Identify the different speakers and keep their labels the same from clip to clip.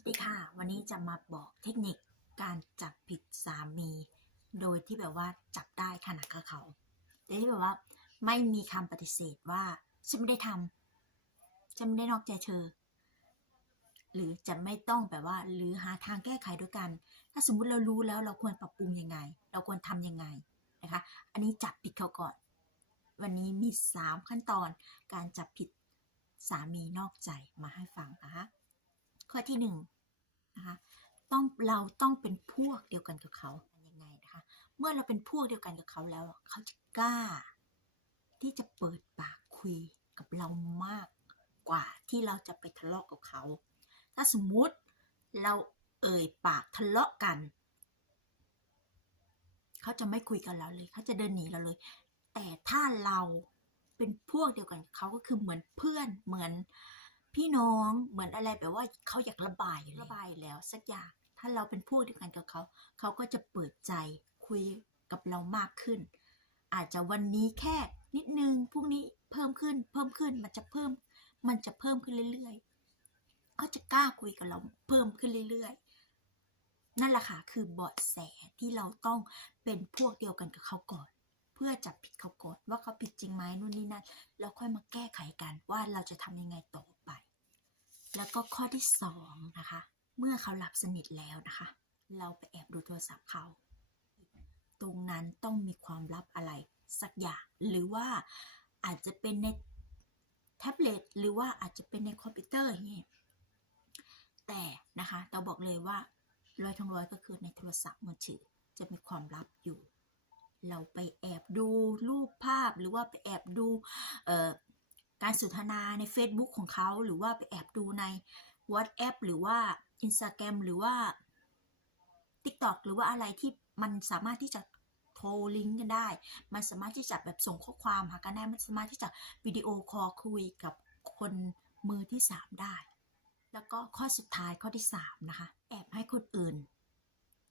Speaker 1: สวัสดีค่ะ วันนี้จะมาบอกเทคนิคการจับผิดสามี โดยที่แบบว่าจับได้ขนาดกับเขาโดยที่แบบว่า ไม่มีคำปฏิเสธว่าฉันไม่ได้ทำฉันไม่ได้นอกใจเธอ หรือจะไม่ต้องแบบว่า หรือหาทางแก้ไขด้วยกัน ถ้าสมมุติเรารู้แล้วเราควรปรับปรุงยังไง เราควรทำยังไงนะคะ อันนี้จับผิดเขาก่อน วันนี้มีสามขั้นตอนการจับผิดสามีนอกใจมาให้ฟังนะคะ ข้อที่หนึ่งนะคะต้องเราต้องเป็นพวกเดียวกันกับเขายังไงนะคะเมื่อเราเป็นพวกเดียวกันกับเขาแล้ว เขาจะกล้า ที่จะเปิดปากคุยกับเรามากกว่าที่เราจะไปทะเลาะกับเขา ถ้าสมมุติเราเอ่ยปากทะเลาะกัน เขาจะไม่คุยกับเราเลย เขาจะเดินหนีเราเลย แต่ถ้าเราเป็นพวกเดียวกันกับเขาก็คือเหมือนเพื่อนเหมือน พี่น้องเหมือนอะไรแบบว่าเขาอยากระบายระบายแล้ว สักอย่างถ้าเราเป็นพวกเดียวกันกับเขา เขาก็จะเปิดใจคุยกับเรามากขึ้น อาจจะวันนี้แค่นิดนึงพรุ่งนี้เพิ่มขึ้น เพิ่มขึ้นมันจะเพิ่ม มันจะเพิ่มขึ้นเรื่อยๆเขาจะกล้าคุยกับเราเพิ่มขึ้นเรื่อยๆ นั่นแหละค่ะคือเบาะแสที่เราต้องเป็นพวกเดียวกันกับเขาก่อน เพื่อจับผิดเขาก่อนว่าเขาผิดจริงไหมนู่นนี่นั่นแล้วค่อยมาแก้ไขกันว่าเราจะทำยังไงต่อไป แล้วก็ข้อที่สองนะคะ เมื่อเขาหลับสนิทแล้วนะคะ เราไปแอบดูโทรศัพท์เขา ตรงนั้นต้องมีความลับอะไรสักอย่าง หรือว่าอาจจะเป็นในแท็บเล็ตหรือว่าอาจจะเป็นในคอมพิวเตอร์อย่างนี้แต่นะคะเราบอกเลยว่ารอยทั้งร้อยก็คือในโทรศัพท์มือถือจะมีความลับอยู่ เราไปแอบดูรูปภาพหรือว่าไปแอบดูเอ่อ การสนทนาใน Facebook ของเขา หรือว่าไปแอบดูใน WhatsApp หรือว่า Instagram หรือว่า TikTok หรือว่าอะไรที่มันสามารถที่จะโทรลิงก์กันได้ มันสามารถที่จะแบบส่งข้อความหากันได้ มันสามารถที่จะวิดีโอคอลคุยกับคนมือที่ 3 ได้ แล้วก็ข้อสุดท้ายข้อที่ 3 นะคะ แอบให้คนอื่น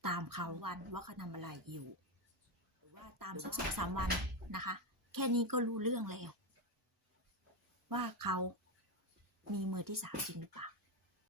Speaker 1: ตามเขาวันว่าเขาทำอะไรอยู่ หรือว่าตามสักสองสามวันนะคะ แค่นี้ก็รู้เรื่องแล้ว ว่าเขามีมือที่สามจริงหรือเปล่า